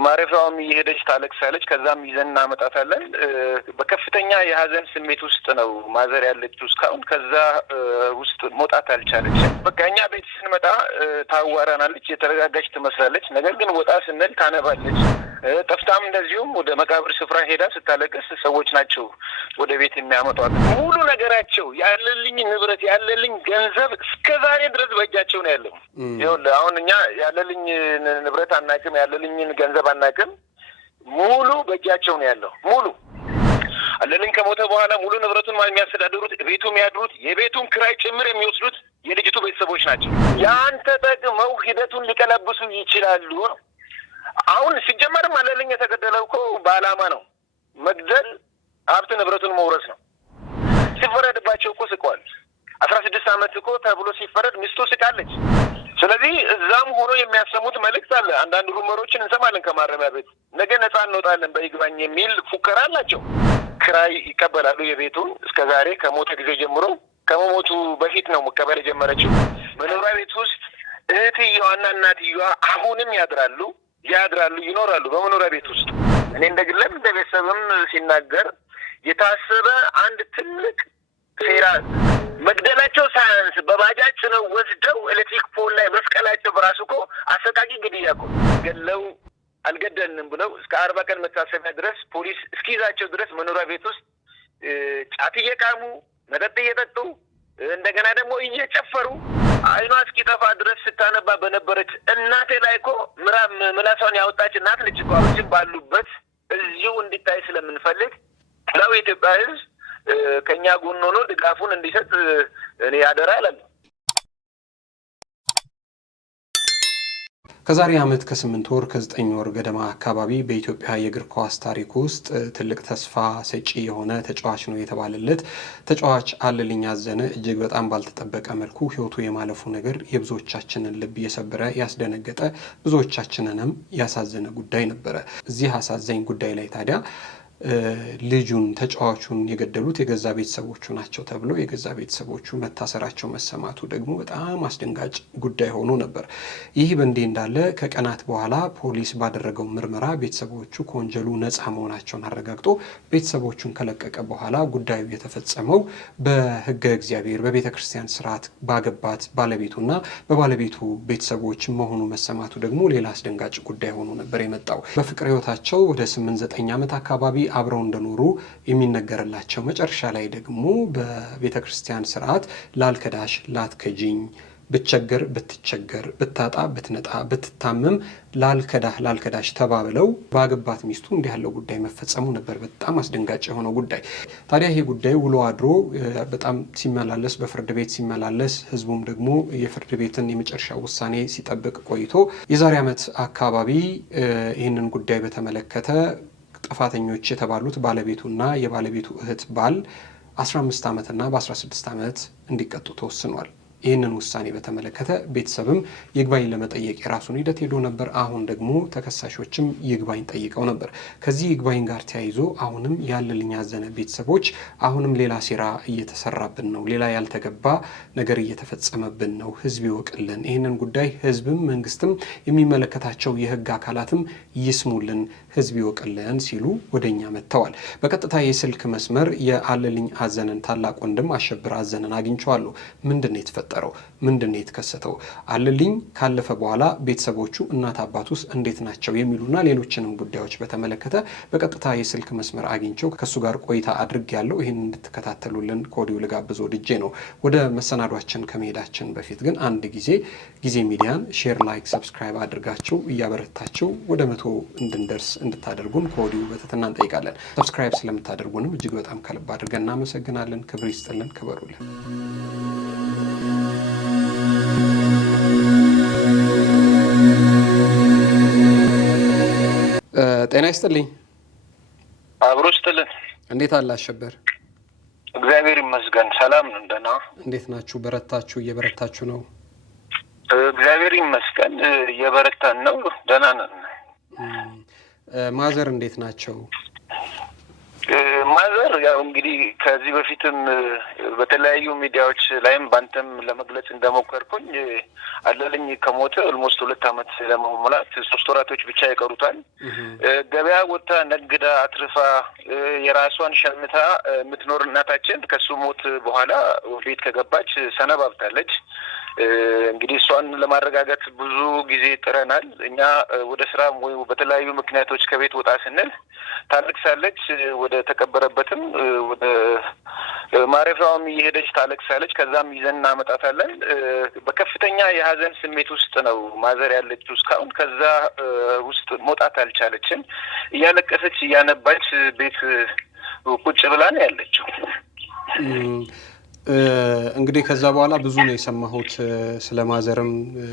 ማረፊያውም እየሄደች ታለቅሳለች። ከዛም ይዘን እናመጣታለን። በከፍተኛ የሀዘን ስሜት ውስጥ ነው ማዘር ያለችው እስካሁን። ከዛ ውስጥ መውጣት አልቻለችም። በቃ እኛ ቤት ስንመጣ ታዋራናለች፣ የተረጋጋች ትመስላለች። ነገር ግን ወጣ ስንል ታነባለች። ጠፍታም እንደዚሁም ወደ መቃብር ስፍራ ሄዳ ስታለቅስ ሰዎች ናቸው ወደ ቤት የሚያመጧት። ሙሉ ነገራቸው ያለልኝ ንብረት ያለልኝ ገንዘብ እስከዛሬ ድረስ በእጃቸው ነው ያለው። ይኸውልህ አሁን እኛ ያለልኝ ንብረት አናውቅም፣ ያለልኝን ገንዘብ አናውቅም። ሙሉ በእጃቸው ነው ያለው። ሙሉ አለልኝ ከሞተ በኋላ ሙሉ ንብረቱን የሚያስተዳድሩት፣ ቤቱ የሚያድሩት፣ የቤቱን ክራይ ጭምር የሚወስዱት የልጅቱ ቤተሰቦች ናቸው። ያን ተጠቅመው ሂደቱን ሊቀለብሱ ይችላሉ። አሁን ሲጀመርም አለልኝ የተገደለው እኮ በዓላማ ነው። መግደል ሀብት ንብረቱን መውረስ ነው። ሲፈረድባቸው እኮ ስቀዋል። 16 ዓመት እኮ ተብሎ ሲፈረድ ሚስቱ ስቃለች። ስለዚህ እዛም ሆኖ የሚያሰሙት መልእክት አለ። አንዳንድ ሩመሮችን እንሰማለን ከማረሚያ ቤት ነገ ነፃ እንወጣለን በይግባኝ የሚል ፉከራ አላቸው። ክራይ ይቀበላሉ የቤቱን። እስከዛሬ ከሞተ ጊዜ ጀምሮ ከመሞቱ በፊት ነው መቀበል የጀመረችው። መኖሪያ ቤት ውስጥ እህትየዋና እናትየዋ አሁንም ያድራሉ፣ ይኖራሉ በመኖሪያ ቤት ውስጥ። እኔ እንደ ግለም እንደ ቤተሰብም ሲናገር የታሰበ አንድ ትልቅ ሴራ መግደላቸው ሳያንስ በባጃጅ ነው ወስደው ኤሌክትሪክ ፖል ላይ መስቀላቸው በራሱ እኮ አሰቃቂ ግድያ እኮ። ገለው አልገደልንም ብለው እስከ 40 ቀን መታሰቢያ ድረስ ፖሊስ እስኪይዛቸው ድረስ መኖሪያ ቤት ውስጥ ጫት እየቃሙ መጠጥ እየጠጡ እንደገና ደግሞ እየጨፈሩ አይኗ እስኪጠፋ ድረስ ስታነባ በነበረች እናቴ ላይ እኮ ምላሷን ያወጣች እናት ልጅ እኮ ባሉበት እዚሁ እንዲታይ ስለምንፈልግ ለው የኢትዮጵያ ሕዝብ ከኛ ጎን ሆኖ ድጋፉን እንዲሰጥ እኔ አደራ እላለሁ። ከዛሬ ዓመት ከ8 ወር ከ9 ወር ገደማ አካባቢ በኢትዮጵያ የእግር ኳስ ታሪክ ውስጥ ትልቅ ተስፋ ሰጪ የሆነ ተጫዋች ነው የተባለለት ተጫዋች አለልኝ አዘነ እጅግ በጣም ባልተጠበቀ መልኩ ሕይወቱ የማለፉ ነገር የብዙዎቻችንን ልብ የሰበረ ያስደነገጠ፣ ብዙዎቻችንንም ያሳዘነ ጉዳይ ነበረ። እዚህ አሳዛኝ ጉዳይ ላይ ታዲያ ልጁን ተጫዋቹን የገደሉት የገዛ ቤተሰቦቹ ናቸው ተብሎ የገዛ ቤተሰቦቹ መታሰራቸው መሰማቱ ደግሞ በጣም አስደንጋጭ ጉዳይ ሆኖ ነበር። ይህ በእንዲህ እንዳለ ከቀናት በኋላ ፖሊስ ባደረገው ምርመራ ቤተሰቦቹ ከወንጀሉ ነፃ መሆናቸውን አረጋግጦ ቤተሰቦቹን ከለቀቀ በኋላ ጉዳዩ የተፈጸመው በሕገ እግዚአብሔር በቤተ ክርስቲያን ስርዓት ባገባት ባለቤቱና በባለቤቱ ቤተሰቦች መሆኑ መሰማቱ ደግሞ ሌላ አስደንጋጭ ጉዳይ ሆኖ ነበር የመጣው። በፍቅር ህይወታቸው ወደ 8-9 ዓመት አካባቢ አብረው እንደኖሩ የሚነገርላቸው መጨረሻ ላይ ደግሞ በቤተ ክርስቲያን ስርዓት ላልከዳሽ ላትከጂኝ፣ ብትቸገር ብትቸገር፣ ብታጣ ብትነጣ፣ ብትታመም ላልከዳሽ ተባብለው ባገባት ሚስቱ እንዲህ ያለው ጉዳይ መፈጸሙ ነበር በጣም አስደንጋጭ የሆነው ጉዳይ። ታዲያ ይሄ ጉዳይ ውሎ አድሮ በጣም ሲመላለስ በፍርድ ቤት ሲመላለስ፣ ህዝቡም ደግሞ የፍርድ ቤትን የመጨረሻ ውሳኔ ሲጠብቅ ቆይቶ የዛሬ ዓመት አካባቢ ይህንን ጉዳይ በተመለከተ ጥፋተኞች የተባሉት ባለቤቱና የባለቤቱ እህት ባል 15 ዓመትና በ16 ዓመት እንዲቀጡ ተወስኗል። ይህንን ውሳኔ በተመለከተ ቤተሰብም ይግባኝ ለመጠየቅ የራሱን ሂደት ሄዶ ነበር። አሁን ደግሞ ተከሳሾችም ይግባኝ ጠይቀው ነበር። ከዚህ ይግባኝ ጋር ተያይዞ አሁንም ያለልኝ አዘነ ቤተሰቦች አሁንም ሌላ ሴራ እየተሰራብን ነው፣ ሌላ ያልተገባ ነገር እየተፈጸመብን ነው፣ ህዝብ ይወቅልን፣ ይህንን ጉዳይ ህዝብም መንግስትም የሚመለከታቸው የህግ አካላትም ይስሙልን፣ ህዝብ ይወቅልን ሲሉ ወደኛ መጥተዋል። በቀጥታ የስልክ መስመር የአለልኝ አዘነን ታላቅ ወንድም አሸብር አዘነን አግኝቼዋለሁ። ምንድን ነው የተፈጠረው? ምንድን ነው የተከሰተው? አለልኝ ካለፈ በኋላ ቤተሰቦቹ እናት አባቱስ እንዴት ናቸው? የሚሉና ሌሎችንም ጉዳዮች በተመለከተ በቀጥታ የስልክ መስመር አግኝቼው ከሱ ጋር ቆይታ አድርጌያለሁ። ይህን እንድትከታተሉልን ከወዲሁ ልጋብዞ ወድጄ ነው። ወደ መሰናዷችን ከመሄዳችን በፊት ግን አንድ ጊዜ ሚዲያን ሼር፣ ላይክ፣ ሰብስክራይብ አድርጋችሁ እያበረታችሁ ወደ 100 እንድንደርስ እንድታደርጉን ከወዲሁ በትህትና እንጠይቃለን። ሰብስክራይብ ስለምታደርጉንም እጅግ በጣም ከልብ አድርገን እናመሰግናለን። ክብር ይስጥልን፣ ክበሩልን። ጤና ይስጥልኝ። አብሮ ይስጥልን። እንዴት አለ አሸበር? እግዚአብሔር ይመስገን ሰላም ነን። ደህና። እንዴት ናችሁ? በረታችሁ? እየበረታችሁ ነው? እግዚአብሔር ይመስገን እየበረታን ነው። ደህና ነን። ማዘር እንዴት ናቸው? ማዘር ያው እንግዲህ ከዚህ በፊትም በተለያዩ ሚዲያዎች ላይም ባንተም ለመግለጽ እንደሞከርኩኝ አለልኝ ከሞተ ኦልሞስት 2 ዓመት ለመሙላት 3 ወራቶች ብቻ ይቀሩታል። ገበያ ወጥታ ነግዳ አትርፋ የራሷን ሸምታ የምትኖር እናታችን ከሱ ሞት በኋላ ቤት ከገባች ሰነባብታለች። እንግዲህ እሷን ለማረጋጋት ብዙ ጊዜ ጥረናል። እኛ ወደ ስራ ወይ በተለያዩ ምክንያቶች ከቤት ወጣ ስንል ታለቅሳለች። ወደ ተቀበረበትም ወደ ማረፊያውም እየሄደች ታለቅሳለች። ከዛም ይዘን እናመጣታለን። በከፍተኛ የሀዘን ስሜት ውስጥ ነው ማዘር ያለችው እስካሁን። ከዛ ውስጥ መውጣት አልቻለችም። እያለቀሰች እያነባች ቤት ቁጭ ብላ ነው ያለችው። እንግዲህ ከዛ በኋላ ብዙ ነው የሰማሁት። ስለ ማዘርም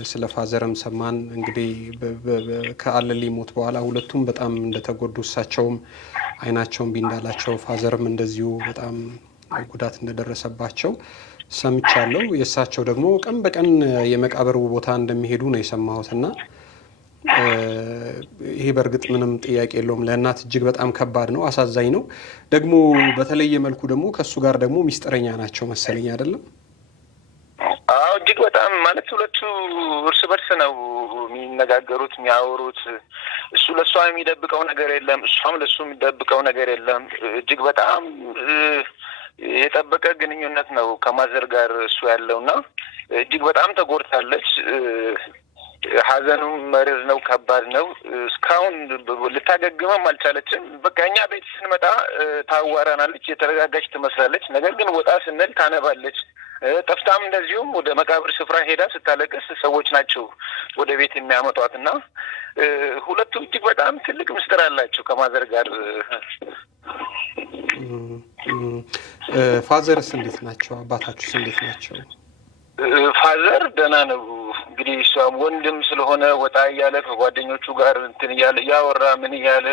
ስለ ፋዘርም ሰማን። እንግዲህ ከአለልኝ ሞት በኋላ ሁለቱም በጣም እንደተጎዱ፣ እሳቸውም አይናቸውን ቢንዳላቸው፣ ፋዘርም እንደዚሁ በጣም ጉዳት እንደደረሰባቸው ሰምቻለሁ። የእሳቸው ደግሞ ቀን በቀን የመቃብር ቦታ እንደሚሄዱ ነው የሰማሁት እና ይሄ በእርግጥ ምንም ጥያቄ የለውም። ለእናት እጅግ በጣም ከባድ ነው፣ አሳዛኝ ነው። ደግሞ በተለየ መልኩ ደግሞ ከእሱ ጋር ደግሞ ሚስጥረኛ ናቸው መሰለኝ አይደለም? አዎ እጅግ በጣም ማለት ሁለቱ እርስ በርስ ነው የሚነጋገሩት፣ የሚያወሩት። እሱ ለእሷ የሚደብቀው ነገር የለም፣ እሷም ለእሱ የሚደብቀው ነገር የለም። እጅግ በጣም የጠበቀ ግንኙነት ነው ከማዘር ጋር እሱ ያለውና እጅግ በጣም ተጎድታለች። ሀዘኑም መርር ነው፣ ከባድ ነው። እስካሁን ልታገግመም አልቻለችም። በቃ እኛ ቤት ስንመጣ ታዋራናለች፣ የተረጋጋች ትመስላለች። ነገር ግን ወጣ ስንል ታነባለች። ጠፍታም እንደዚሁም ወደ መቃብር ስፍራ ሄዳ ስታለቅስ ሰዎች ናቸው ወደ ቤት የሚያመጧት እና ሁለቱ እጅግ በጣም ትልቅ ምስጢር አላቸው ከማዘር ጋር። ፋዘርስ እንዴት ናቸው? አባታችሁስ እንዴት ናቸው? ፋዘር ደህና ነው። እንግዲህ እሷም ወንድም ስለሆነ ወጣ እያለ ከጓደኞቹ ጋር እንትን እያለ እያወራ ምን እያለ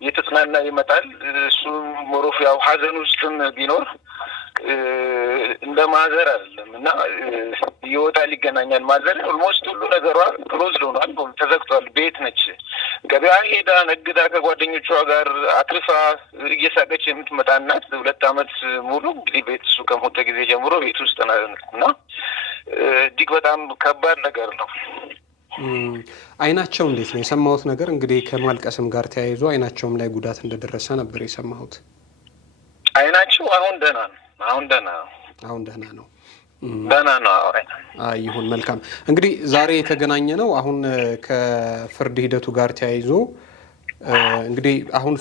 እየተጽናና ይመጣል። እሱም ሞሮፍ ያው ሀዘን ውስጥም ቢኖር እንደ ማዘር አይደለም እና ይወጣል፣ ይገናኛል። ማዘር ኦልሞስት ሁሉ ነገሯ ክሎዝ ሆኗል፣ ተዘግቷል። ቤት ነች። ገበያ ሄዳ ነግዳ ከጓደኞቿ ጋር አትርፋ እየሳቀች የምትመጣ እናት 2 ዓመት ሙሉ እንግዲህ ቤት እሱ ከሞተ ጊዜ ጀምሮ ቤት ውስጥ እና እጅግ በጣም ከባድ ነገር ነው። አይናቸው እንዴት ነው? የሰማሁት ነገር እንግዲህ ከማልቀስም ጋር ተያይዞ አይናቸውም ላይ ጉዳት እንደደረሰ ነበር የሰማሁት። አይናቸው አሁን ደህና ነው። አሁን ደህና ነው። ደህና ነው። ይሁን፣ መልካም። እንግዲህ ዛሬ የተገናኘ ነው አሁን ከፍርድ ሂደቱ ጋር ተያይዞ እንግዲህ አሁን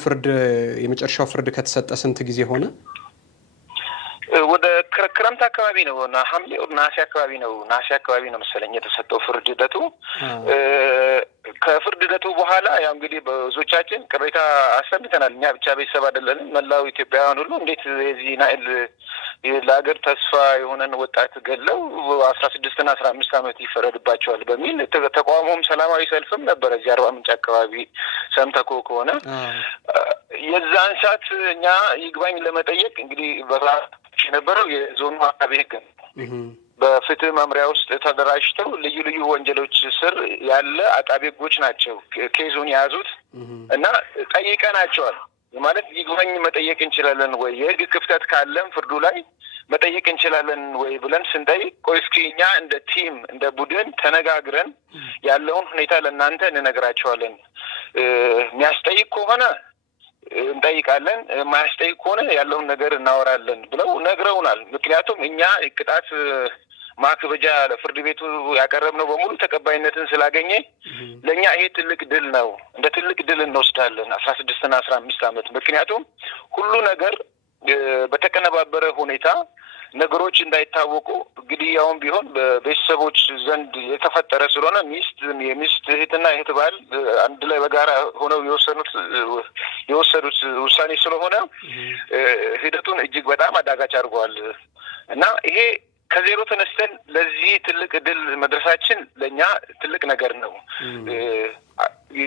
የመጨረሻው ፍርድ ከተሰጠ ስንት ጊዜ ሆነ? ወደ ክረምት አካባቢ ነው፣ ሐምሌ ነሐሴ አካባቢ ነው መሰለኝ የተሰጠው ፍርድ ሂደቱ። ከፍርድ ሂደቱ በኋላ ያው እንግዲህ ብዙዎቻችን ቅሬታ አሰምተናል። እኛ ብቻ ቤተሰብ አይደለንም፣ መላው ኢትዮጵያውያን ሁሉ እንዴት የዚህ ናይል ለሀገር ተስፋ የሆነን ወጣት ገለው 16 እና 15 ዓመት ይፈረድባቸዋል በሚል ተቃውሞም ሰላማዊ ሰልፍም ነበረ እዚህ አርባ ምንጭ አካባቢ ሰምተኮ ከሆነ የዛን ሰዓት እኛ ይግባኝ ለመጠየቅ እንግዲህ የነበረው የዞኑ አቃቤ ሕግ በፍትህ መምሪያ ውስጥ ተደራጅተው ልዩ ልዩ ወንጀሎች ስር ያለ አቃቤ ሕጎች ናቸው ኬዙን የያዙት እና ጠይቀናቸዋል። ማለት ይግባኝ መጠየቅ እንችላለን ወይ፣ የህግ ክፍተት ካለም ፍርዱ ላይ መጠየቅ እንችላለን ወይ ብለን ስንጠይቅ ቆይ እስኪ እኛ እንደ ቲም እንደ ቡድን ተነጋግረን ያለውን ሁኔታ ለእናንተ እንነግራቸዋለን፣ የሚያስጠይቅ ከሆነ እንጠይቃለን፣ የማያስጠይቅ ከሆነ ያለውን ነገር እናወራለን ብለው ነግረውናል። ምክንያቱም እኛ ቅጣት ማክበጃ ለፍርድ ቤቱ ያቀረብነው በሙሉ ተቀባይነትን ስላገኘ ለእኛ ይሄ ትልቅ ድል ነው፣ እንደ ትልቅ ድል እንወስዳለን 16 እና 15 ዓመት። ምክንያቱም ሁሉ ነገር በተቀነባበረ ሁኔታ ነገሮች እንዳይታወቁ ግድያውን ቢሆን በቤተሰቦች ዘንድ የተፈጠረ ስለሆነ የሚስት እህትና እህት ባል አንድ ላይ በጋራ ሆነው የወሰዱት ውሳኔ ስለሆነ ሂደቱን እጅግ በጣም አዳጋች አድርገዋል እና ይሄ ከዜሮ ተነስተን ለዚህ ትልቅ ድል መድረሳችን ለእኛ ትልቅ ነገር ነው።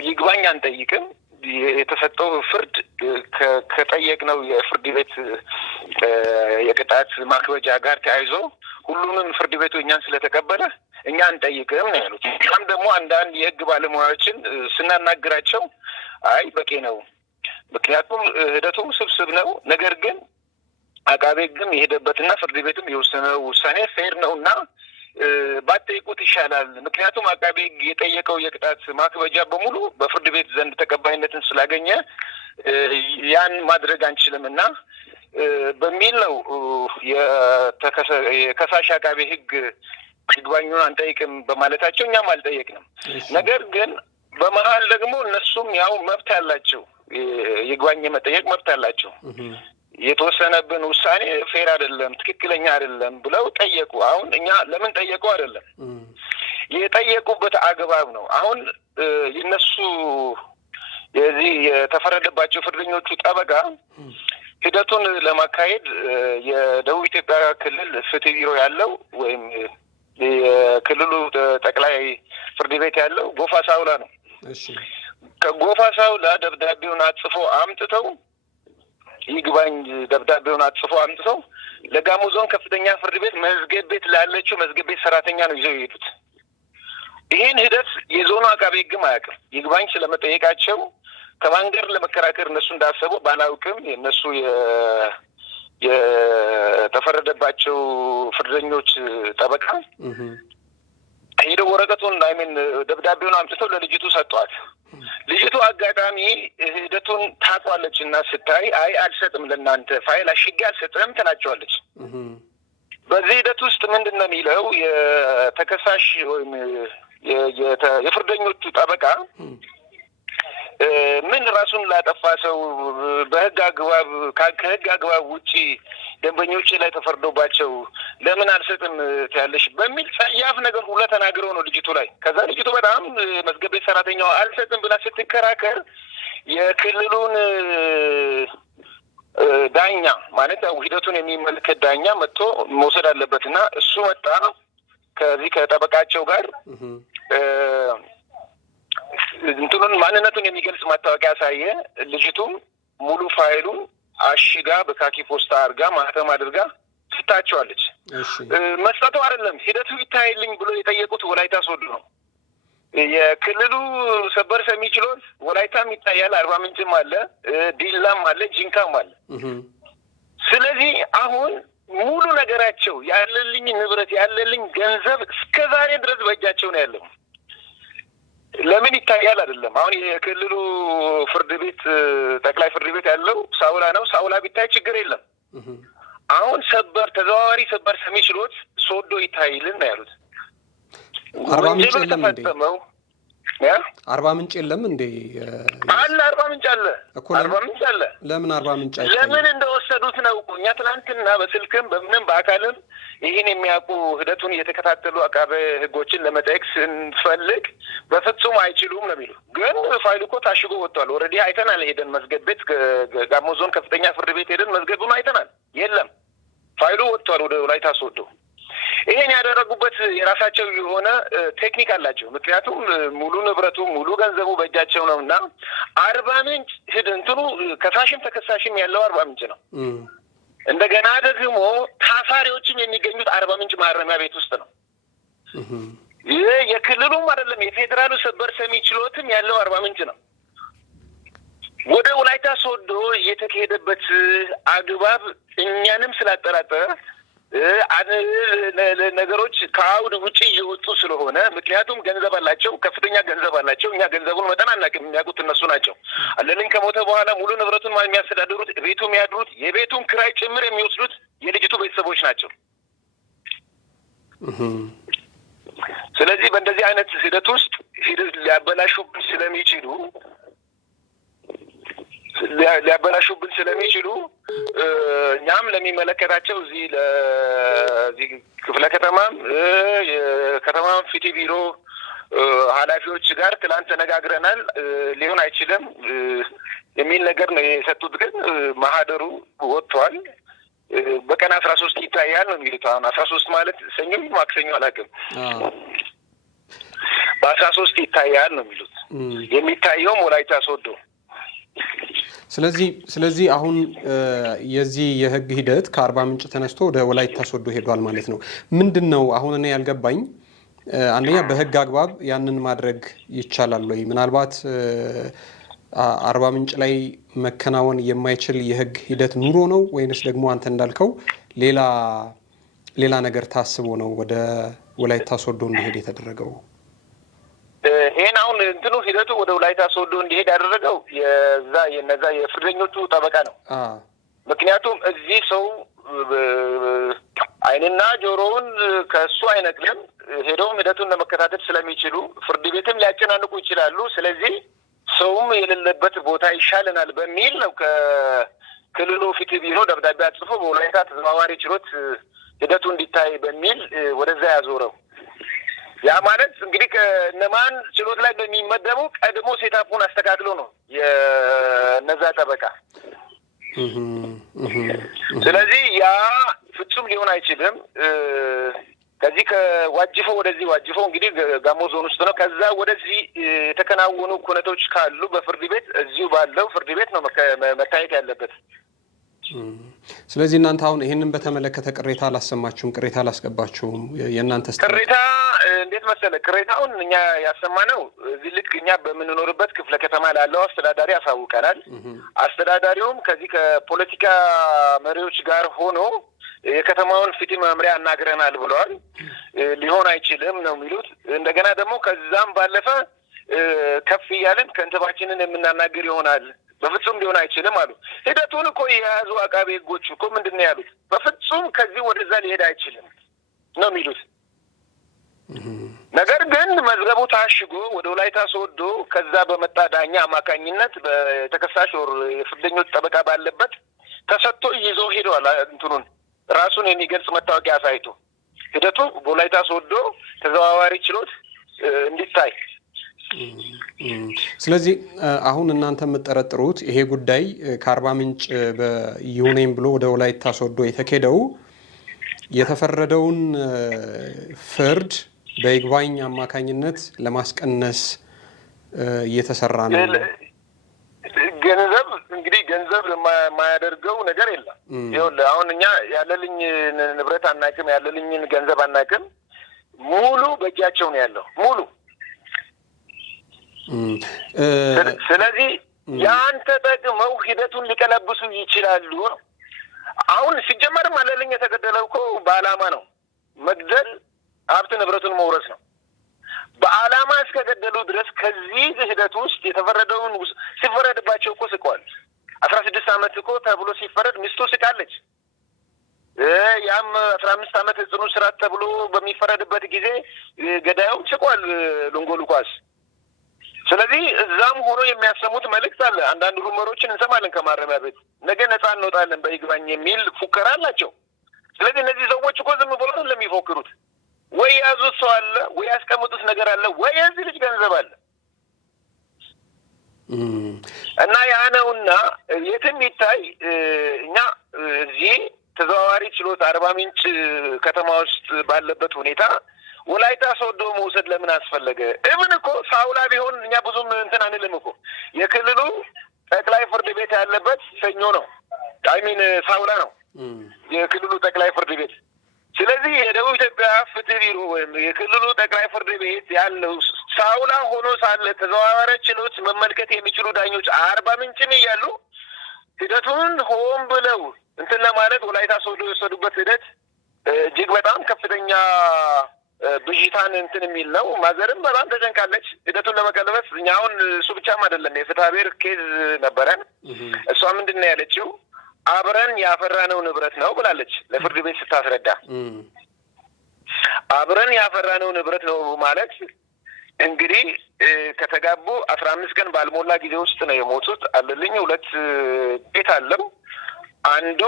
ይግባኝ አንጠይቅም። የተሰጠው ፍርድ ከጠየቅነው የፍርድ ቤት የቅጣት ማክበጃ ጋር ተያይዞ ሁሉንም ፍርድ ቤቱ እኛን ስለተቀበለ እኛ አንጠይቅም ነው ያሉት። እኛም ደግሞ አንዳንድ የህግ ባለሙያዎችን ስናናግራቸው አይ በቂ ነው፣ ምክንያቱም ሂደቱም ስብስብ ነው። ነገር ግን አቃቤ ሕግም የሄደበትና ፍርድ ቤትም የወሰነው ውሳኔ ፌር ነውና ባጠይቁት ይሻላል። ምክንያቱም አቃቤ ሕግ የጠየቀው የቅጣት ማክበጃ በሙሉ በፍርድ ቤት ዘንድ ተቀባይነትን ስላገኘ ያን ማድረግ አንችልምና በሚል ነው የከሳሽ አቃቤ ሕግ ይግባኙን አንጠይቅም በማለታቸው እኛም አልጠየቅንም። ነገር ግን በመሀል ደግሞ እነሱም ያው መብት አላቸው፣ ይግባኝ የመጠየቅ መብት አላቸው። የተወሰነብን ውሳኔ ፌር አይደለም፣ ትክክለኛ አይደለም ብለው ጠየቁ። አሁን እኛ ለምን ጠየቁ አይደለም የጠየቁበት አግባብ ነው። አሁን የነሱ የዚህ የተፈረደባቸው ፍርደኞቹ ጠበቃ ሂደቱን ለማካሄድ የደቡብ ኢትዮጵያ ክልል ፍትህ ቢሮ ያለው ወይም የክልሉ ጠቅላይ ፍርድ ቤት ያለው ጎፋ ሳውላ ነው። ከጎፋ ሳውላ ደብዳቤውን አጽፎ አምጥተው ይግባኝ ደብዳቤውን አጽፎ አምጥተው ለጋሞ ዞን ከፍተኛ ፍርድ ቤት መዝገብ ቤት ላለችው መዝገብ ቤት ሰራተኛ ነው ይዘው የሄዱት። ይህን ሂደት የዞኑ አቃቤ ሕግም አያውቅም። ይግባኝ ስለመጠየቃቸው ከማን ጋር ለመከራከር እነሱ እንዳሰቡ ባላውቅም የእነሱ የተፈረደባቸው ፍርደኞች ጠበቃ ሄደው ወረቀቱን ደብዳቤውን አምጥተው ለልጅቱ ሰጧት። ልጅቱ አጋጣሚ ሂደቱን ታቋለች እና ስታይ አይ አልሰጥም፣ ለእናንተ ፋይል አሽጌ አልሰጥም ትላቸዋለች። በዚህ ሂደት ውስጥ ምንድን ነው የሚለው የተከሳሽ ወይም የፍርደኞቹ ጠበቃ ምን ራሱን ላጠፋ ሰው በህግ አግባብ ከህግ አግባብ ውጪ ደንበኞች ላይ ተፈርዶባቸው ለምን አልሰጥም ትያለሽ በሚል ጸያፍ ነገር ሁሉ ተናግረው ነው ልጅቱ ላይ። ከዛ ልጅቱ በጣም መዝገብ ቤት ሰራተኛዋ አልሰጥም ብላ ስትከራከር የክልሉን ዳኛ ማለት ሂደቱን የሚመለከት ዳኛ መጥቶ መውሰድ አለበትና እሱ መጣ። ከዚህ ከጠበቃቸው ጋር እንትኑን ማንነቱን የሚገልጽ ማታወቂያ ያሳየ። ልጅቱም ሙሉ ፋይሉን አሽጋ በካኪ ፖስታ አድርጋ ማህተም አድርጋ ስታቸዋለች። መስጠቱ አይደለም ሂደቱ ይታይልኝ ብሎ የጠየቁት ወላይታ ሶዶ ነው። የክልሉ ሰበር ሰሚ ችሎት ወላይታም ይታያል፣ አርባ ምንጭም አለ፣ ዲላም አለ፣ ጂንካም አለ። ስለዚህ አሁን ሙሉ ነገራቸው ያለልኝ ንብረት ያለልኝ ገንዘብ እስከ ዛሬ ድረስ በእጃቸው ነው ያለው። ለምን ይታያል አይደለም። አሁን የክልሉ ፍርድ ቤት ጠቅላይ ፍርድ ቤት ያለው ሳውላ ነው። ሳውላ ቢታይ ችግር የለም። አሁን ተዘዋዋሪ ሰበር ሰሚ ችሎት ሶዶ ይታይልን ነው ያሉት። አርባ ምንጭ የለም እንዴ? አርባ ምንጭ የለም እንዴ? አለ፣ አርባ ምንጭ አለ፣ አርባ ምንጭ አለ። ለምን አርባ ምንጭ ለምን እንደወሰዱት ነው እኮ እኛ ትናንትና በስልክም በምንም በአካልም ይህን የሚያውቁ ሂደቱን እየተከታተሉ አቃቤ ሕጎችን ለመጠየቅ ስንፈልግ በፍጹም አይችሉም ነው የሚሉ። ግን ፋይሉ እኮ ታሽጎ ወጥቷል። ኦልሬዲ አይተናል። ሄደን መዝገብ ቤት ጋሞ ዞን ከፍተኛ ፍርድ ቤት ሄደን መዝገቡን አይተናል። የለም ፋይሉ ወጥቷል ወደ ወላይታ ሶዶ። ይሄን ያደረጉበት የራሳቸው የሆነ ቴክኒክ አላቸው። ምክንያቱም ሙሉ ንብረቱ ሙሉ ገንዘቡ በእጃቸው ነው እና አርባ ምንጭ እንትኑ ከሳሽም ተከሳሽም ያለው አርባ ምንጭ ነው። እንደገና ደግሞ ታሳሪዎችም የሚገኙት አርባ ምንጭ ማረሚያ ቤት ውስጥ ነው። ይህ የክልሉም አይደለም የፌዴራሉ ሰበር ሰሚ ችሎትም ያለው አርባ ምንጭ ነው። ወደ ወላይታ ሶዶ የተካሄደበት አግባብ እኛንም ስላጠራጠረ ነገሮች ከአውድ ውጪ እየወጡ ስለሆነ ምክንያቱም ገንዘብ አላቸው፣ ከፍተኛ ገንዘብ አላቸው። እኛ ገንዘቡን መጠን አናውቅም፣ የሚያውቁት እነሱ ናቸው። አለልኝ ከሞተ በኋላ ሙሉ ንብረቱን የሚያስተዳድሩት ቤቱ የሚያድሩት የቤቱን ክራይ ጭምር የሚወስዱት የልጅቱ ቤተሰቦች ናቸው። ስለዚህ በእንደዚህ አይነት ሂደት ውስጥ ሊያበላሹብን ስለሚችሉ እኛም ለሚመለከታቸው እዚህ ክፍለ ከተማም የከተማም ፍትህ ቢሮ ኃላፊዎች ጋር ትላንት ተነጋግረናል። ሊሆን አይችልም የሚል ነገር ነው የሰጡት። ግን ማህደሩ ወጥቷል። በቀን 13 ይታያል ነው የሚሉት። አሁን 13 ማለት ሰኞ ማክሰኞ አላውቅም፣ በ13 ይታያል ነው የሚሉት። የሚታየውም ወላይታ ሶዶ። ስለዚህ አሁን የዚህ የህግ ሂደት ከአርባ ምንጭ ተነስቶ ወደ ወላይታ ሶዶ ሄዷል ማለት ነው። ምንድን ነው አሁን እኔ ያልገባኝ፣ አንደኛ በህግ አግባብ ያንን ማድረግ ይቻላል ወይ? ምናልባት አርባ ምንጭ ላይ መከናወን የማይችል የህግ ሂደት ኑሮ ነው ወይንስ ደግሞ አንተ እንዳልከው ሌላ ነገር ታስቦ ነው ወደ ወላይታ ሶዶ እንዲሄድ የተደረገው? ይሄን አሁን እንትኑ ሂደቱ ወደ ወላይታ ሶዶ እንዲሄድ ያደረገው የነዛ የፍርደኞቹ ጠበቃ ነው። ምክንያቱም እዚህ ሰው አይንና ጆሮውን ከሱ አይነቅልም። ሄደውም ሂደቱን ለመከታተል ስለሚችሉ ፍርድ ቤትም ሊያጨናንቁ ይችላሉ። ስለዚህ ሰውም የሌለበት ቦታ ይሻለናል በሚል ነው ከክልሉ ፍትህ ቢሮ ደብዳቤ አጽፎ በወላይታ ተዘዋዋሪ ችሎት ሂደቱ እንዲታይ በሚል ወደዛ ያዞረው። ያ ማለት እንግዲህ ከነማን ችሎት ላይ በሚመደቡ ቀድሞ ሴታፑን አስተካክሎ ነው የነዛ ጠበቃ። ስለዚህ ያ ፍጹም ሊሆን አይችልም። ከዚህ ከዋጅፎ ወደዚህ ዋጅፎ እንግዲህ ጋሞ ዞን ውስጥ ነው። ከዛ ወደዚህ የተከናወኑ ኩነቶች ካሉ በፍርድ ቤት እዚሁ ባለው ፍርድ ቤት ነው መታየት ያለበት። ስለዚህ እናንተ አሁን ይሄንን በተመለከተ ቅሬታ አላሰማችሁም? ቅሬታ አላስገባችሁም? የእናንተ ቅሬታ እንዴት መሰለ፣ ቅሬታውን እኛ ያሰማነው እዚህ ልክ እኛ በምንኖርበት ክፍለ ከተማ ላለው አስተዳዳሪ አሳውቀናል። አስተዳዳሪውም ከዚህ ከፖለቲካ መሪዎች ጋር ሆኖ የከተማውን ፍትህ መምሪያ አናግረናል ብለዋል። ሊሆን አይችልም ነው የሚሉት። እንደገና ደግሞ ከዛም ባለፈ ከፍ እያለን ከንቲባችንን የምናናግር ይሆናል። በፍጹም ሊሆን አይችልም አሉ። ሂደቱን እኮ የያዙ አቃቤ ሕጎቹ እኮ ምንድን ነው ያሉት? በፍጹም ከዚህ ወደዛ ሊሄድ አይችልም ነው የሚሉት። ነገር ግን መዝገቡ ታሽጎ ወደ ወላይታ ሶዶ ከዛ በመጣ ዳኛ አማካኝነት በተከሳሽ ወር የፍርደኞች ጠበቃ ባለበት ተሰጥቶ ይዞ ሄደዋል። እንትኑን ራሱን የሚገልጽ መታወቂያ አሳይቶ ሂደቱ በወላይታ ሶዶ ተዘዋዋሪ ችሎት እንዲታይ። ስለዚህ አሁን እናንተ የምትጠረጥሩት ይሄ ጉዳይ ከአርባ ምንጭ ይሁነኝ ብሎ ወደ ወላይታ ሶዶ የተኬደው የተፈረደውን ፍርድ በይግባኝ አማካኝነት ለማስቀነስ እየተሰራ ነው። ገንዘብ የማያደርገው ነገር የለም። ይኸውልህ አሁን እኛ ያለልኝ ንብረት አናውቅም፣ ያለልኝን ገንዘብ አናውቅም። ሙሉ በእጃቸው ነው ያለው ሙሉ። ስለዚህ ያን ተጠቅመው ሂደቱን ሊቀለብሱ ይችላሉ። አሁን ሲጀመርም አለልኝ የተገደለው እኮ በዓላማ ነው። መግደል ሀብት ንብረቱን መውረስ ነው። በዓላማ እስከገደሉ ድረስ ከዚህ ሂደት ውስጥ የተፈረደውን ሲፈረድባቸው እኮ ስቀዋል። 16 ዓመት እኮ ተብሎ ሲፈረድ ሚስቱ ስቃለች። ያም 15 ዓመት ጽኑ እስራት ተብሎ በሚፈረድበት ጊዜ ገዳዩም ስቋል ሎንጎ ሉቃስ። ስለዚህ እዛም ሆኖ የሚያሰሙት መልእክት አለ። አንዳንድ ሩመሮችን እንሰማለን ከማረሚያ ቤት ነገ ነፃ እንወጣለን በይግባኝ የሚል ፉከራ አላቸው። ስለዚህ እነዚህ ሰዎች እኮ ዝም ብሎ ለሚፎክሩት ወይ ያዙት ሰው አለ፣ ወይ ያስቀምጡት ነገር አለ፣ ወይ የዚህ ልጅ ገንዘብ አለ እና ያ ነውና የትም ይታይ እኛ እዚህ ተዘዋዋሪ ችሎት አርባ ምንጭ ከተማ ውስጥ ባለበት ሁኔታ ወላይታ ሶዶ መውሰድ ለምን አስፈለገ? እምን እኮ ሳውላ ቢሆን እኛ ብዙም እንትን አንልም እኮ። የክልሉ ጠቅላይ ፍርድ ቤት ያለበት ሰኞ ነው፣ ሳውላ ነው የክልሉ ጠቅላይ ፍርድ ቤት። ስለዚህ የደቡብ ኢትዮጵያ ፍትህ ቢሮ ወይም የክልሉ ጠቅላይ ፍርድ ቤት ያለው ሳውላ ሆኖ ሳለ ተዘዋዋሪ ችሎት መመልከት የሚችሉ ዳኞች አርባ ምንጭን እያሉ ሂደቱን ሆን ብለው እንትን ለማለት ወላይታ ሶዶ የወሰዱበት ሂደት እጅግ በጣም ከፍተኛ ብዥታን እንትን የሚል ነው። ማዘርም በጣም ተጨንቃለች ሂደቱን ለመቀለበስ። እኛ አሁን እሱ ብቻም አይደለም የፍትሐ ብሔር ኬዝ ነበረን። እሷ ምንድን ነው ያለችው? አብረን ያፈራነው ንብረት ነው ብላለች ለፍርድ ቤት ስታስረዳ። አብረን ያፈራነው ንብረት ነው ማለት እንግዲህ ከተጋቡ 15 ቀን ባልሞላ ጊዜ ውስጥ ነው የሞቱት። አለልኝ 2 ቤት አለው። አንዱ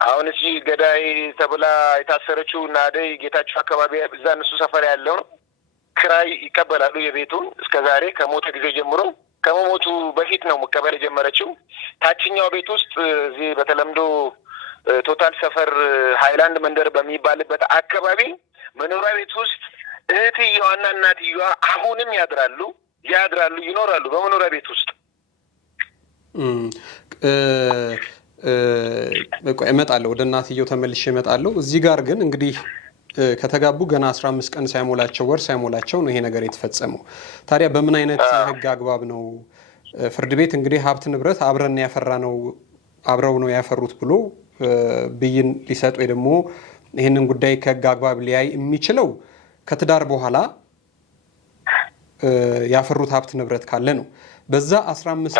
አሁን እዚህ ገዳይ ተብላ የታሰረችው እና አደይ ጌታቸው አካባቢ እዛ እነሱ ሰፈር ያለው ነው። ክራይ ይቀበላሉ የቤቱን እስከዛሬ ከሞተ ጊዜ ጀምሮ። ከመሞቱ በፊት ነው መቀበል የጀመረችው። ታችኛው ቤት ውስጥ እዚህ በተለምዶ ቶታል ሰፈር ሃይላንድ መንደር በሚባልበት አካባቢ መኖሪያ ቤት ውስጥ እህትየዋና እናትየዋ አሁንም ይኖራሉ በመኖሪያ ቤት ውስጥ። እመጣለሁ፣ ወደ እናትየው ተመልሼ እመጣለሁ። እዚህ ጋር ግን እንግዲህ ከተጋቡ ገና 15 ቀን ሳይሞላቸው ወር ሳይሞላቸው ነው ይሄ ነገር የተፈጸመው። ታዲያ በምን አይነት የህግ አግባብ ነው ፍርድ ቤት እንግዲህ ሀብት ንብረት አብረን ያፈራ ነው አብረው ነው ያፈሩት ብሎ ብይን ሊሰጥ ወይ ደግሞ ይሄንን ጉዳይ ከህግ አግባብ ሊያይ የሚችለው ከትዳር በኋላ ያፈሩት ሀብት ንብረት ካለ ነው። በዛ 15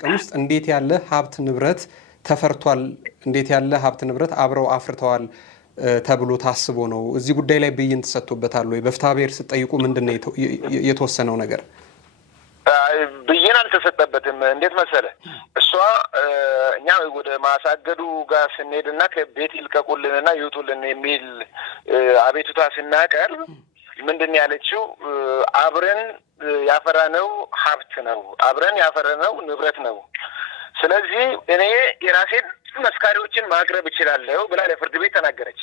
ቀን ውስጥ እንዴት ያለ ሀብት ንብረት ተፈርቷል፣ እንዴት ያለ ሀብት ንብረት አብረው አፍርተዋል ተብሎ ታስቦ ነው እዚህ ጉዳይ ላይ ብይን ተሰጥቶበታል ወይ? በፍትሐ ብሔር ስትጠይቁ ምንድነው የተወሰነው ነገር? ብይን አልተሰጠበትም። እንዴት መሰለ እሷ እኛ ወደ ማሳገዱ ጋር ስንሄድና ከቤት ይልቀቁልንና ይውጡልን የሚል አቤቱታ ስናቀርብ ምንድን ያለችው አብረን ያፈራነው ሀብት ነው፣ አብረን ያፈራነው ንብረት ነው። ስለዚህ እኔ የራሴን መስካሪዎችን ማቅረብ እችላለሁ ብላ ለፍርድ ቤት ተናገረች።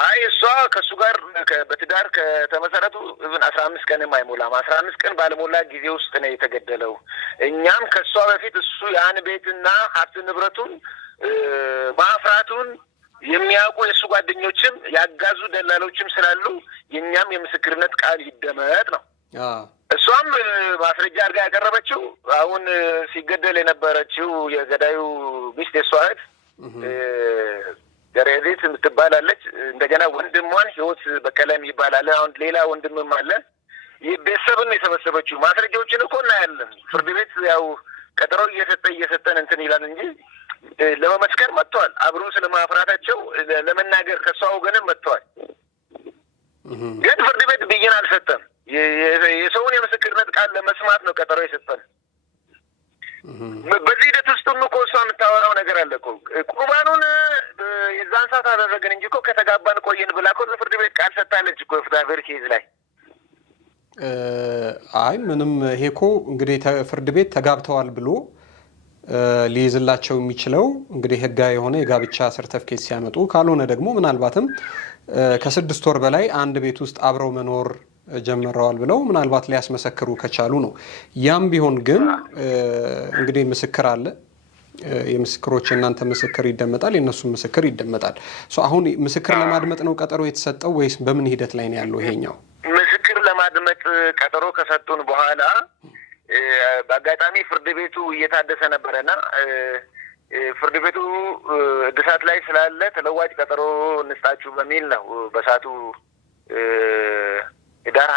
አይ እሷ ከሱ ጋር በትዳር ከተመሰረቱ 15 ቀንም አይሞላም፣ 15 ቀን ባልሞላ ጊዜ ውስጥ ነው የተገደለው። እኛም ከሷ በፊት እሱ ያን ቤትና ሀብት ንብረቱን ማፍራቱን የሚያውቁ የእሱ ጓደኞችም ያጋዙ ደላሎችም ስላሉ የእኛም የምስክርነት ቃል ይደመጥ ነው። እሷም ማስረጃ አድርጋ ያቀረበችው አሁን ሲገደል የነበረችው የገዳዩ ሚስት የሷ እህት ገሬዚት የምትባላለች። እንደገና ወንድሟን ህይወት በቀለም ይባላል። አሁን ሌላ ወንድምም አለ። ቤተሰብን የሰበሰበችው ማስረጃዎችን እኮ እናያለን። ፍርድ ቤት ያው ቀጠሮ እየሰጠን እንትን ይላል እንጂ ለመመስከር መጥተዋል። አብሮ ስለማፍራታቸው ለመናገር ከሷ ወገንም መጥተዋል። ግን ፍርድ ቤት ብይን አልሰጠም። የሰውን የምስክርነት ቃል ለመስማት ነው ቀጠሮ የሰጠን። በዚህ ሂደት ውስጥም እኮ እሷ የምታወራው ነገር አለ እኮ ቁርባኑን የዛን ሰዓት አደረግን እንጂ እኮ ከተጋባን ቆየን ብላ እኮ ለፍርድ ቤት ቃል ሰጥታለች እኮ የፍትሐ ብሔር ኬዝ ላይ። አይ ምንም ይሄ እኮ እንግዲህ ፍርድ ቤት ተጋብተዋል ብሎ ሊይዝላቸው የሚችለው እንግዲህ ህጋዊ የሆነ የጋብቻ ሰርተፍኬት ሲያመጡ፣ ካልሆነ ደግሞ ምናልባትም ከ6 ወር በላይ አንድ ቤት ውስጥ አብረው መኖር ጀምረዋል ብለው ምናልባት ሊያስመሰክሩ ከቻሉ ነው። ያም ቢሆን ግን እንግዲህ ምስክር አለ። የምስክሮች እናንተ ምስክር ይደመጣል፣ የእነሱ ምስክር ይደመጣል። አሁን ምስክር ለማድመጥ ነው ቀጠሮ የተሰጠው ወይስ በምን ሂደት ላይ ነው ያለው? ይሄኛው ምስክር ለማድመጥ ቀጠሮ ከሰጡን በኋላ በአጋጣሚ ፍርድ ቤቱ እየታደሰ ነበረና ፍርድ ቤቱ እድሳት ላይ ስላለ ተለዋጭ ቀጠሮ እንስጣችሁ በሚል ነው በሰዓቱ ህዳር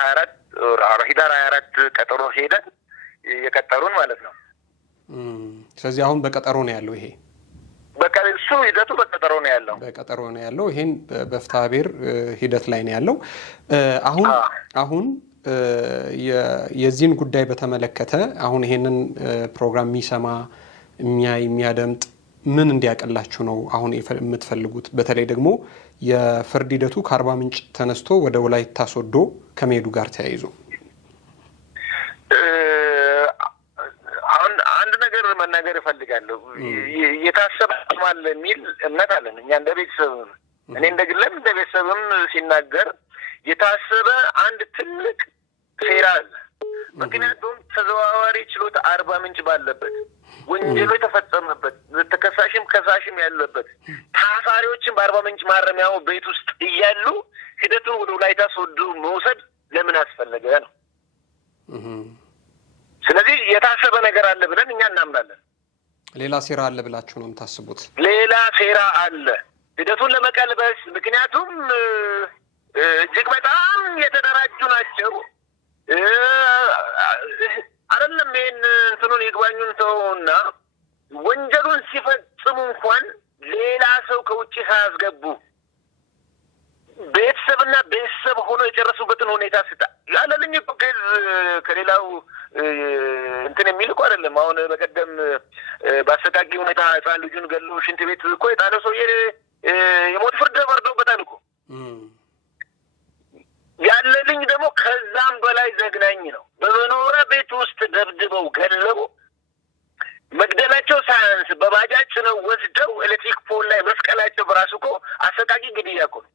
24 ቀጠሮ ሄደን የቀጠሩን ማለት ነው። ስለዚህ አሁን በቀጠሮ ነው ያለው። ይሄ በቃ እሱ ሂደቱ በቀጠሮ ነው ያለው። ይሄን በፍትሐ ብሔር ሂደት ላይ ነው ያለው። አሁን የዚህን ጉዳይ በተመለከተ አሁን ይሄንን ፕሮግራም የሚሰማ የሚያደምጥ ምን እንዲያቀላችሁ ነው አሁን የምትፈልጉት? በተለይ ደግሞ የፍርድ ሂደቱ ከአርባ ምንጭ ተነስቶ ወደ ወላይታ ሶዶ ከመሄዱ ጋር ተያይዞ አሁን አንድ ነገር መናገር እፈልጋለሁ። የታሰበ አለ የሚል እምነት አለን እኛ እንደ ቤተሰብም፣ እኔ እንደ ግለም እንደ ቤተሰብም ሲናገር የታሰበ አንድ ትልቅ ሴራ አለ። ምክንያቱም ተዘዋዋሪ ችሎት አርባ ምንጭ ባለበት ወንጀሉ የተፈጸመበት ተከሳሽም ከሳሽም ያለበት ታሳሪዎችን በአርባ ምንጭ ማረሚያው ቤት ውስጥ እያሉ ሂደቱን ወደ ወላይታ ሶዶ መውሰድ ለምን አስፈለገ ነው። ስለዚህ የታሰበ ነገር አለ ብለን እኛ እናምናለን። ሌላ ሴራ አለ ብላችሁ ነው የምታስቡት? ሌላ ሴራ አለ ሂደቱን ለመቀልበስ። ምክንያቱም እጅግ በጣም የተደራጁ ናቸው። አይደለም ይሄን እንትኑን ይግባኙን ተውና ወንጀሉን ሲፈጽሙ እንኳን ሌላ ሰው ከውጭ ሳያስገቡ ቤተሰብና ቤተሰብ ሆኖ የጨረሱበትን ሁኔታ ስታ ያለልኝ ኬዝ ከሌላው እንትን የሚል እኮ አይደለም። አሁን በቀደም በአሰቃቂ ሁኔታ ህፃን ልጁን ገሎ ሽንት ቤት እኮ የጣለው ሰውዬ የሞት ፍርድ ፈርዶበታል እኮ። ያለልኝ ደግሞ ከዛም በላይ ዘግናኝ ነው። በመኖሪያ ቤት ውስጥ ደብድበው ገለው መግደላቸው ሳያንስ በባጃጅ ነው ወስደው ኤሌክትሪክ ፖል ላይ መስቀላቸው በራሱ እኮ አሰቃቂ ግድያ እኮ ነው።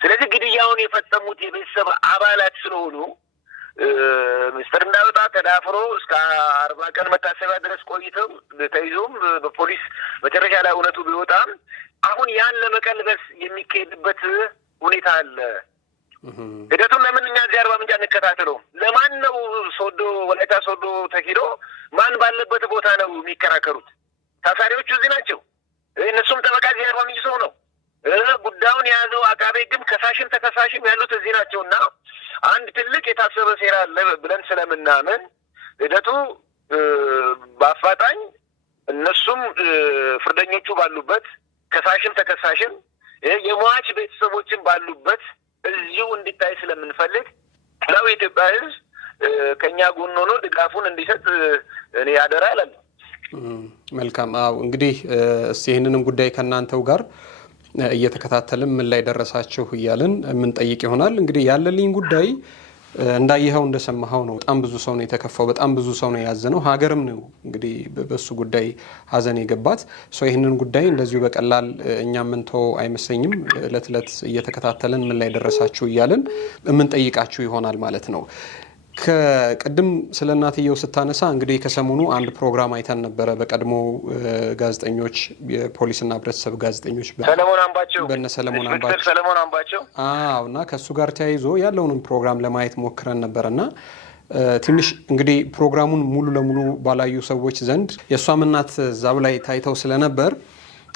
ስለዚህ ግድያውን የፈጸሙት የቤተሰብ አባላት ስለሆኑ ሚስጥር እንዳወጣ ተዳፍሮ እስከ 40 ቀን መታሰቢያ ድረስ ቆይተው ተይዞም በፖሊስ መጨረሻ ላይ እውነቱ ቢወጣም አሁን ያን ለመቀልበስ የሚካሄድበት ሁኔታ አለ። ሂደቱን ለምን እኛ እዚህ አርባ ምንጭ አንከታተለው? ለማን ነው ሶዶ ወላይታ ሶዶ ተኪዶ ማን ባለበት ቦታ ነው የሚከራከሩት? ታሳሪዎቹ እዚህ ናቸው። እነሱም ጠበቃ እዚህ አርባ ምንጭ ሰው ነው። ጉዳዩን የያዘው አቃቤ ሕግም ከሳሽም ተከሳሽም ያሉት እዚህ ናቸው። እና አንድ ትልቅ የታሰበ ሴራ አለ ብለን ስለምናምን ሂደቱ በአፋጣኝ እነሱም ፍርደኞቹ ባሉበት ከሳሽም ተከሳሽም የሟች ቤተሰቦችን ባሉበት እዚሁ እንዲታይ ስለምንፈልግ ነው የኢትዮጵያ ሕዝብ ከኛ ጎን ሆኖ ድጋፉን እንዲሰጥ እኔ ያደራ እላለሁ። መልካም። አዎ እንግዲህ ይህንንም ጉዳይ ከእናንተው ጋር እየተከታተልን ምን ላይ ደረሳችሁ እያልን የምንጠይቅ ይሆናል። እንግዲህ ያለልኝ ጉዳይ እንዳየኸው እንደሰማኸው ነው። በጣም ብዙ ሰው ነው የተከፋው፣ በጣም ብዙ ሰው ነው ያዘነው። ሀገርም ነው እንግዲህ በሱ ጉዳይ ሀዘን የገባት። ይህንን ጉዳይ እንደዚሁ በቀላል እኛ ምንተው አይመስለኝም። እለት እለት እየተከታተልን ምን ላይ ደረሳችሁ እያልን የምንጠይቃችሁ ይሆናል ማለት ነው። ከቅድም ስለ እናትየው ስታነሳ እንግዲህ ከሰሞኑ አንድ ፕሮግራም አይተን ነበረ። በቀድሞ ጋዜጠኞች የፖሊስና ህብረተሰብ ጋዜጠኞች ሰለሞን አምባቸው ሰለሞን አምባቸው እና ከሱ ጋር ተያይዞ ያለውንም ፕሮግራም ለማየት ሞክረን ነበርና ትንሽ እንግዲህ ፕሮግራሙን ሙሉ ለሙሉ ባላዩ ሰዎች ዘንድ የእሷም እናት እዛው ላይ ታይተው ስለነበር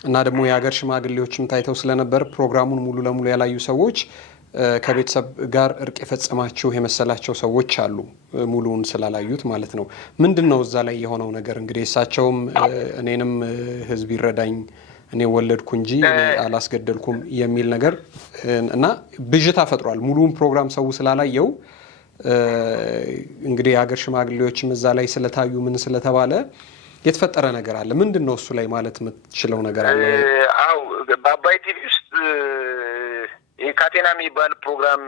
እና ደግሞ የሀገር ሽማግሌዎችም ታይተው ስለነበር ፕሮግራሙን ሙሉ ለሙሉ ያላዩ ሰዎች ከቤተሰብ ጋር እርቅ የፈጸማችሁ የመሰላቸው ሰዎች አሉ፣ ሙሉውን ስላላዩት ማለት ነው። ምንድን ነው እዛ ላይ የሆነው ነገር? እንግዲህ እሳቸውም እኔንም ህዝብ ይረዳኝ እኔ ወለድኩ እንጂ አላስገደልኩም የሚል ነገር እና ብዥታ ፈጥሯል። ሙሉውን ፕሮግራም ሰው ስላላየው እንግዲህ የሀገር ሽማግሌዎችም እዛ ላይ ስለታዩ ምን ስለተባለ የተፈጠረ ነገር አለ። ምንድን ነው እሱ ላይ ማለት የምትችለው ነገር አለ? አዎ በአባይ ቲቪ ውስጥ ካቴና የሚባል ፕሮግራም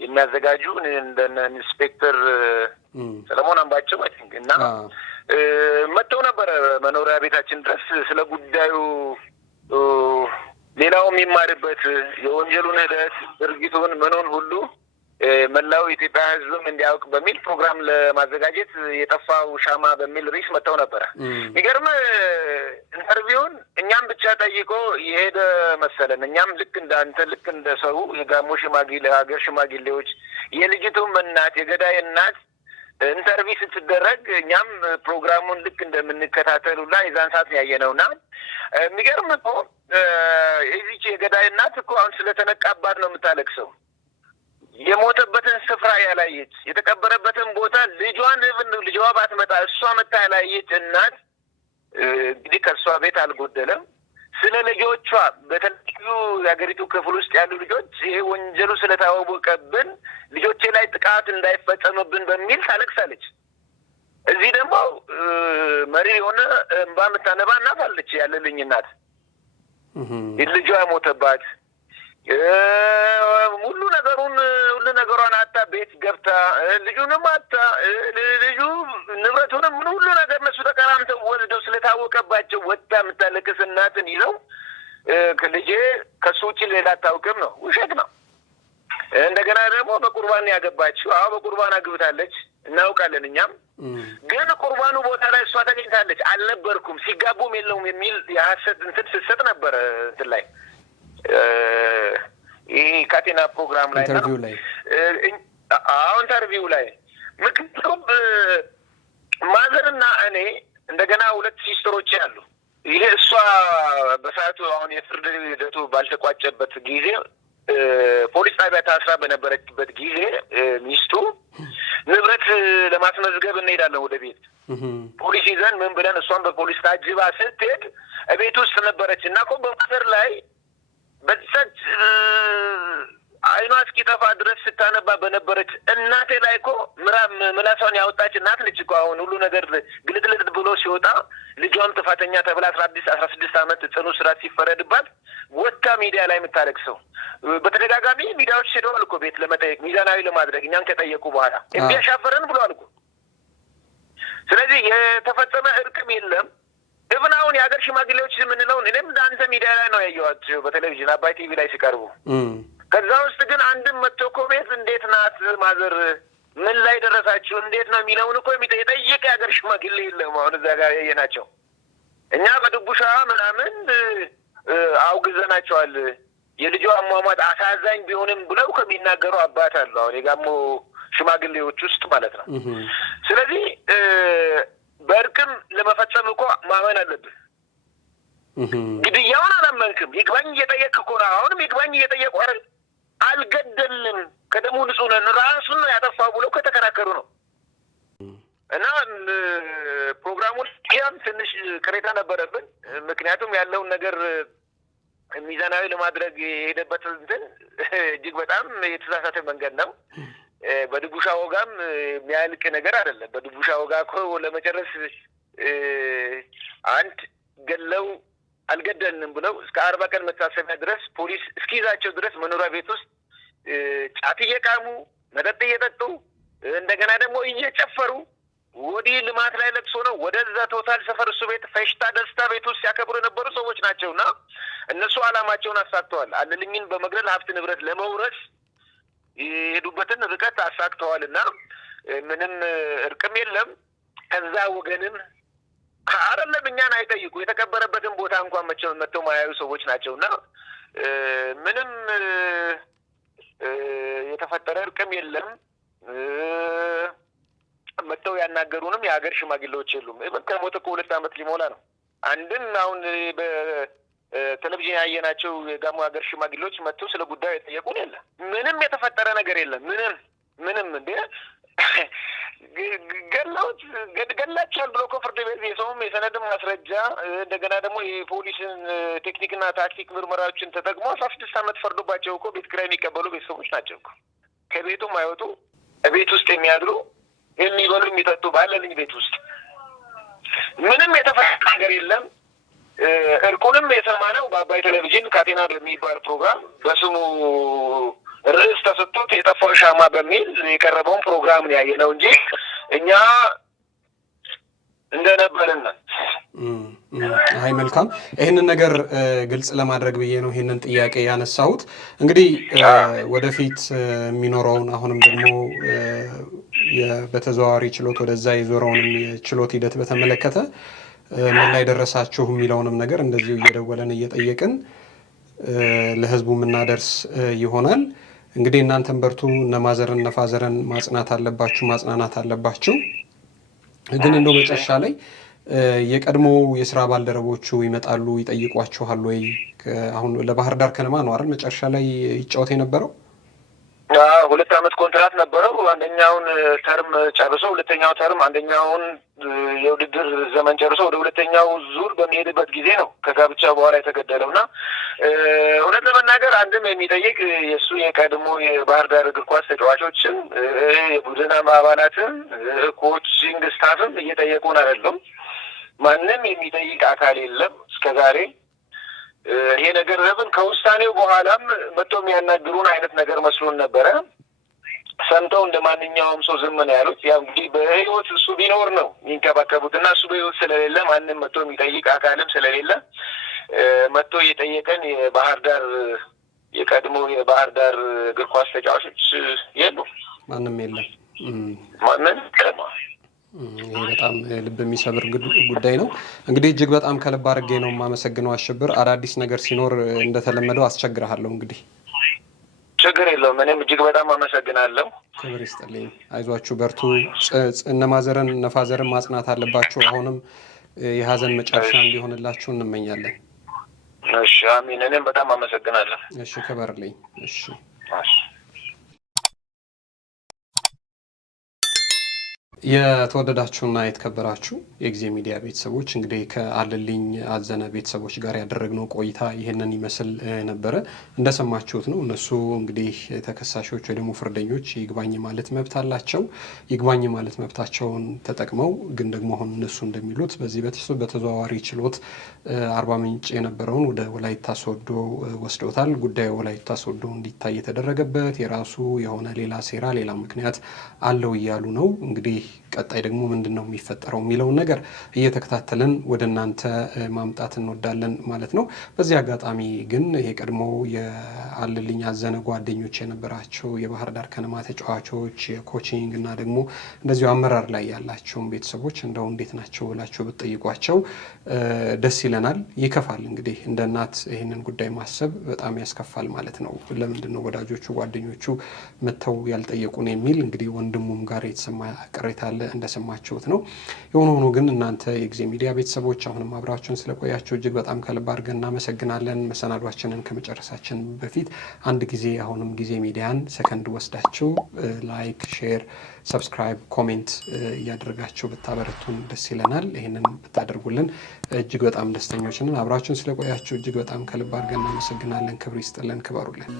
የሚያዘጋጁ እንደነ ኢንስፔክተር ሰለሞን አምባቸው እና መጥተው ነበረ መኖሪያ ቤታችን ድረስ ስለ ጉዳዩ ሌላው የሚማርበት የወንጀሉን ሂደት ድርጊቱን ምኑን ሁሉ መላው ኢትዮጵያ ሕዝብም እንዲያውቅ በሚል ፕሮግራም ለማዘጋጀት የጠፋው ሻማ በሚል ርዕስ መጥተው ነበረ። የሚገርም ኢንተርቪውን እኛም ብቻ ጠይቆ የሄደ መሰለን። እኛም ልክ እንዳንተ ልክ እንደ ሰው የጋሞ ሽማግሌ ሀገር ሽማግሌዎች የልጅቱም እናት የገዳይ እናት ኢንተርቪው ስትደረግ እኛም ፕሮግራሙን ልክ እንደምንከታተሉላ የዛን ሰዓት ያየነውና የሚገርም እኮ እዚች የገዳይ እናት እኮ አሁን ስለተነቃባት ነው የምታለቅሰው። የሞተበትን ስፍራ ያላየች የተቀበረበትን ቦታ ልጇን ልጇ ባትመጣ እሷ መታ ያላየች እናት እንግዲህ ከእሷ ቤት አልጎደለም። ስለ ልጆቿ በተለያዩ የሀገሪቱ ክፍል ውስጥ ያሉ ልጆች ይሄ ወንጀሉ ስለታወቀብን ልጆቼ ላይ ጥቃት እንዳይፈጸምብን በሚል ታለቅሳለች። እዚህ ደግሞ መሪ የሆነ እንባ የምታነባ እናት አለች። ያለልኝ እናት ልጇ የሞተባት ሁሉ ነገሯን አታ ቤት ገብታ ልጁንም አታ ልጁ ንብረቱንም ሁሉ ነገር እነሱ ተቀራምተው ወስደው ስለታወቀባቸው ወጣ የምታለቅስ እናትን ይዘው ልጄ ከሱ ውጭ ሌላ አታውቅም ነው። ውሸት ነው። እንደገና ደግሞ በቁርባን ያገባችው በቁርባን አግብታለች እናውቃለን። እኛም ግን ቁርባኑ ቦታ ላይ እሷ ተገኝታለች። አልነበርኩም ሲጋቡም የለውም የሚል የሐሰት እንትን ስትሰጥ ነበረ እንትን ላይ ይሄ ካቴና ፕሮግራም ላይ ኢንተርቪው ላይ ምክንያቱም ማዘርና እኔ እንደገና ሁለት ሲስተሮች አሉ። ይሄ እሷ በሰዓቱ አሁን የፍርድ ሂደቱ ባልተቋጨበት ጊዜ ፖሊስ ጣቢያ ታስራ በነበረችበት ጊዜ ሚስቱ ንብረት ለማስመዝገብ እንሄዳለን ወደ ቤት ፖሊስ ይዘን ምን ብለን እሷን በፖሊስ ታጅባ ስትሄድ ቤት ውስጥ ነበረች እና እኮ በማዘር ላይ በዛች አይኗ እስኪጠፋ ድረስ ስታነባ በነበረች እናቴ ላይ እኮ ምላሷን ያወጣች እናት ነች እኮ። አሁን ሁሉ ነገር ግልጥልጥ ብሎ ሲወጣ ልጇም ጥፋተኛ ተብላ 16 ዓመት ጽኑ እስራት ሲፈረድባት ወጣ ሚዲያ ላይ የምታለቅሰው። በተደጋጋሚ ሚዲያዎች ሄደዋል እኮ ቤት ለመጠየቅ ሚዛናዊ ለማድረግ እኛን ከጠየቁ በኋላ እንዲያሻፈረን ብለዋል እኮ። ስለዚህ የተፈጸመ እርቅም የለም። እብን አሁን የሀገር ሽማግሌዎች የምንለውን እኔም አንተ ሚዲያ ላይ ነው ያየኋቸው በቴሌቪዥን አባይ ቲቪ ላይ ሲቀርቡ። ከዛ ውስጥ ግን አንድም መጥቶ እኮ ቤት እንዴት ናት ማዘር ምን ላይ ደረሳችሁ እንዴት ነው የሚለውን እኮ የጠየቀ የሀገር ሽማግሌ የለም። አሁን እዛ ጋር ያየናቸው እኛ በድቡሻ ምናምን አውግዘናቸዋል። የልጇ አሟሟት አሳዛኝ ቢሆንም ብለው ከሚናገሩ አባት አሉ። አሁን የጋሞ ሽማግሌዎች ውስጥ ማለት ነው። ስለዚህ በእርቅም ለመፈጸም እኮ ማመን አለብን። ግድያውን አላመንክም፣ ይግባኝ እየጠየቅ እኮ ነው። አሁንም ይግባኝ እየጠየቁ አይደል? አልገደልንም፣ ከደሙ ንጹህ ነን፣ ራሱን ነው ያጠፋው ብለው ከተከራከሩ ነው። እና ፕሮግራሙን ያም ትንሽ ቅሬታ ነበረብን። ምክንያቱም ያለውን ነገር ሚዛናዊ ለማድረግ የሄደበት እንትን እጅግ በጣም የተሳሳተ መንገድ ነው። በድቡሻ ወጋም የሚያልቅ ነገር አይደለም። በድቡሻ ወጋ እኮ ለመጨረስ አንድ ገለው አልገደልንም ብለው እስከ 40 ቀን መታሰቢያ ድረስ ፖሊስ እስኪይዛቸው ድረስ መኖሪያ ቤት ውስጥ ጫት እየቃሙ መጠጥ እየጠጡ እንደገና ደግሞ እየጨፈሩ ወዲህ ልማት ላይ ለቅሶ ነው ወደዛ ቶታል ሰፈር እሱ ቤት ፌሽታ ደስታ ቤት ውስጥ ሲያከብሩ የነበሩ ሰዎች ናቸውና እነሱ አላማቸውን አሳክተዋል። አለልኝን በመግደል ሀብት ንብረት ለመውረስ የሄዱበትን ርቀት አሳክተዋልና ምንም እርቅም የለም። ከዛ ወገንም አይደለም እኛን አይጠይቁ የተቀበረበትን ቦታ እንኳን መተው ማያዩ ሰዎች ናቸውና ምንም የተፈጠረ እርቅም የለም። መተው ያናገሩንም የሀገር ሽማግሌዎች የሉም። ከሞተ እኮ 2 ዓመት ሊሞላ ነው። አንድም አሁን በቴሌቪዥን ያየናቸው የጋሞ ሀገር ሽማግሌዎች መተው ስለ ጉዳዩ የጠየቁን የለም። ምንም የተፈጠረ ነገር የለም። ምንም እንዴ ገላቸዋል ብሎ ፍርድ ቤት የሰውም የሰነድም ማስረጃ እንደገና ደግሞ የፖሊስን ቴክኒክና ታክቲክ ምርመራዎችን ተጠቅሞ 16 ዓመት ፈርዶባቸው እኮ ቤት ኪራይ የሚቀበሉ ቤተሰቦች ናቸው እኮ። ከቤቱም አይወጡ ቤት ውስጥ የሚያድሩ የሚበሉ የሚጠጡ ባለልኝ ቤት ውስጥ ምንም የተፈጠረ ነገር የለም። እርቁንም የሰማነው በአባይ ቴሌቪዥን ካቴና በሚባል ፕሮግራም በስሙ ርዕስ ተሰጥቶት የጠፋው ሻማ በሚል የቀረበውን ፕሮግራም ነው ያየነው እንጂ እኛ እንደነበርን። አይ መልካም፣ ይህንን ነገር ግልጽ ለማድረግ ብዬ ነው ይህንን ጥያቄ ያነሳሁት። እንግዲህ ወደፊት የሚኖረውን አሁንም ደግሞ በተዘዋዋሪ ችሎት ወደዛ የዞረውንም የችሎት ሂደት በተመለከተ ምን ላይ ደረሳችሁ የሚለውንም ነገር እንደዚሁ እየደወለን እየጠየቅን ለህዝቡ የምናደርስ ይሆናል። እንግዲህ እናንተን በርቱ፣ እነማዘርን እነፋዘርን ማጽናናት አለባችሁ። ግን እንደው መጨረሻ ላይ የቀድሞ የስራ ባልደረቦቹ ይመጣሉ ይጠይቋችኋል ወይ? አሁን ለባህር ዳር ከነማ ነው አይደል መጨረሻ ላይ ይጫወት የነበረው? 2 ዓመት ኮንትራት ነበረው። አንደኛውን ተርም ጨርሶ ሁለተኛው ተርም አንደኛውን የውድድር ዘመን ጨርሶ ወደ ሁለተኛው ዙር በሚሄድበት ጊዜ ነው ከጋብቻ በኋላ የተገደለውና እውነት ለመናገር አንድም የሚጠይቅ የእሱ የቀድሞ የባህር ዳር እግር ኳስ ተጫዋቾችን የቡድን አባላትን ኮችንግ ስታፍም እየጠየቁን አይደለም። ማንም የሚጠይቅ አካል የለም እስከዛሬ። ይሄ ነገር ረብን ከውሳኔው በኋላም መጥቶ የሚያናግሩን አይነት ነገር መስሎን ነበረ። ሰምተው እንደ ማንኛውም ሰው ዝም ነው ያሉት። ያው እንግዲህ በህይወት እሱ ቢኖር ነው የሚንከባከቡት እና እሱ በህይወት ስለሌለ ማንም መጥቶ የሚጠይቅ አካልም ስለሌለ መጥቶ እየጠየቀን የባህር ዳር የቀድሞ የባህር ዳር እግር ኳስ ተጫዋቾች የሉ፣ ማንም የለም። ይህ በጣም ልብ የሚሰብር ጉዳይ ነው። እንግዲህ እጅግ በጣም ከልብ አድርጌ ነው የማመሰግነው አሸብር። አዳዲስ ነገር ሲኖር እንደተለመደው አስቸግርሃለሁ። እንግዲህ ችግር የለውም። እኔም እጅግ በጣም አመሰግናለሁ። ክብር ይስጥልኝ። አይዟችሁ፣ በርቱ። እነማዘርን እነፋዘርን ማጽናት አለባችሁ። አሁንም የሀዘን መጨረሻ እንዲሆንላችሁ እንመኛለን። እሺ፣ አሚን። እኔም በጣም አመሰግናለሁ። እሺ፣ ክበርልኝ። እሺ። የተወደዳችሁና የተከበራችሁ የጊዜ ሚዲያ ቤተሰቦች እንግዲህ ከአለልኝ አዘነ ቤተሰቦች ጋር ያደረግነው ቆይታ ይህንን ይመስል ነበረ። እንደሰማችሁት ነው። እነሱ እንግዲህ ተከሳሾች ወይ ደግሞ ፍርደኞች ይግባኝ ማለት መብት አላቸው። ይግባኝ ማለት መብታቸውን ተጠቅመው ግን ደግሞ አሁን እነሱ እንደሚሉት በዚህ በተዘዋዋሪ ችሎት አርባ ምንጭ የነበረውን ወደ ወላይታ ሶዶ ወስደውታል። ጉዳዩ ወላይታ ሶዶ እንዲታይ የተደረገበት የራሱ የሆነ ሌላ ሴራ ሌላ ምክንያት አለው እያሉ ነው። እንግዲህ ቀጣይ ደግሞ ምንድነው የሚፈጠረው የሚለውን ነገር እየተከታተልን ወደ እናንተ ማምጣት እንወዳለን ማለት ነው። በዚህ አጋጣሚ ግን የቀድሞ የአለልኝ አዘነ ጓደኞች የነበራቸው የባህር ዳር ከነማ ተጫዋቾች የኮቺንግ እና ደግሞ እንደዚሁ አመራር ላይ ያላቸውን ቤተሰቦች እንደው እንዴት ናቸው ብላችሁ ብትጠይቋቸው ደስ ይለናል። ይከፋል እንግዲህ እንደ እናት ይህንን ጉዳይ ማሰብ በጣም ያስከፋል ማለት ነው። ለምንድነው ወዳጆቹ ጓደኞቹ መተው ያልጠየቁን የሚል እንግዲህ ወንድሙም ጋር የተሰማ ቅሬታ አለ እንደሰማችሁት ነው። የሆነ ሆኖ ግን እናንተ የጊዜ ሚዲያ ቤተሰቦች አሁንም አብራችሁን ስለቆያችሁ እጅግ በጣም ከልብ አድርገን እናመሰግናለን። መሰናዷችንን ከመጨረሳችን በፊት አንድ ጊዜ አሁንም ጊዜ ሚዲያን ሰከንድ ወስዳችሁ ላይክ፣ ሼር፣ ሰብስክራይብ፣ ኮሜንት እያደረጋችሁ ብታበረቱን ደስ ይለናል። ይህንን ብታደርጉልን እጅግ በጣም ደስተኞች ነን። አብራችሁን ስለቆያችሁ እጅግ በጣም ከልብ አድርገን እናመሰግናለን። ክብር ይስጥልን፣ ክበሩልን።